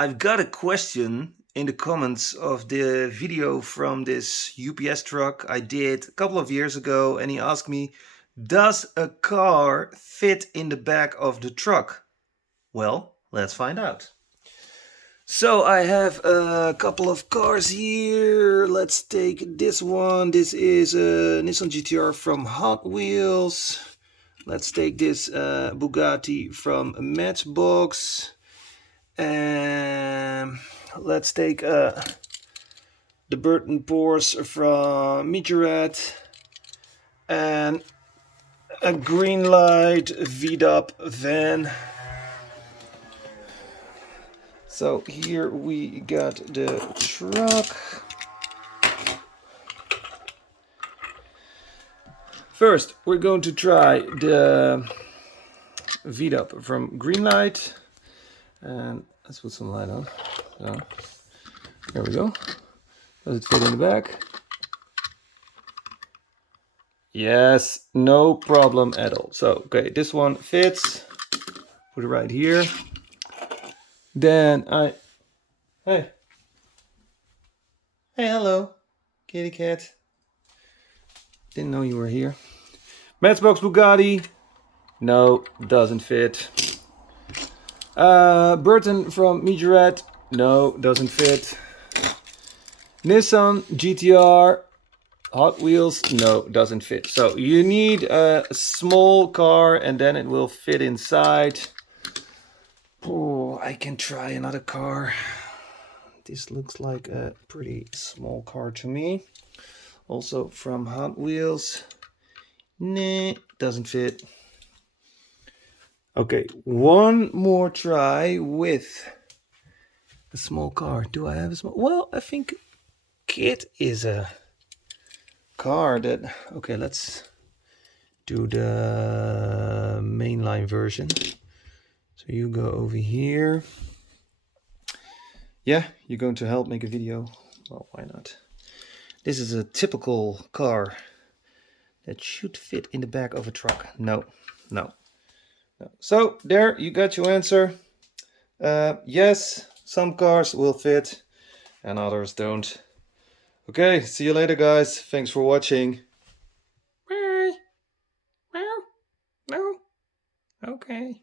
I've got a question in the comments of the video from this UPS truck I did a couple of years ago, and he asked me, does a car fit in the back of the truck? Well, let's find out. So I have a couple of cars here. Let's take this one. This is a Nissan GTR from Hot Wheels. Let's take this Bugatti from Matchbox. And let's take the Burton Porsche from Meteorite. And a Greenlight V-Dub van. So here we got the truck. First, we're going to try the V-Dub from Greenlight. And let's put some light on. So, there we go. Does it fit in the back? Yes, no problem at all. So, okay, this one fits. Put it right here. Then hey, hello, kitty cat. Didn't know you were here. Matchbox Bugatti. No, doesn't fit. Burton from Meteorite. No, doesn't fit. Nissan GTR Hot Wheels. No, doesn't fit. So you need a small car and then it will fit inside. Oh, I can try another car. This looks like a pretty small car to me. Also from Hot Wheels. Nah, doesn't fit. Okay, one more try with a small car. Do I have a small? Well, I think Kit is a car that... Okay, let's do the mainline version. So you go over here. Yeah, you're going to help make a video. Well, why not? This is a typical car that should fit in the back of a truck. No. So there, you got your answer. Yes, some cars will fit and others don't. Okay, see you later, guys. Thanks for watching. Bye. Meow. No. Okay.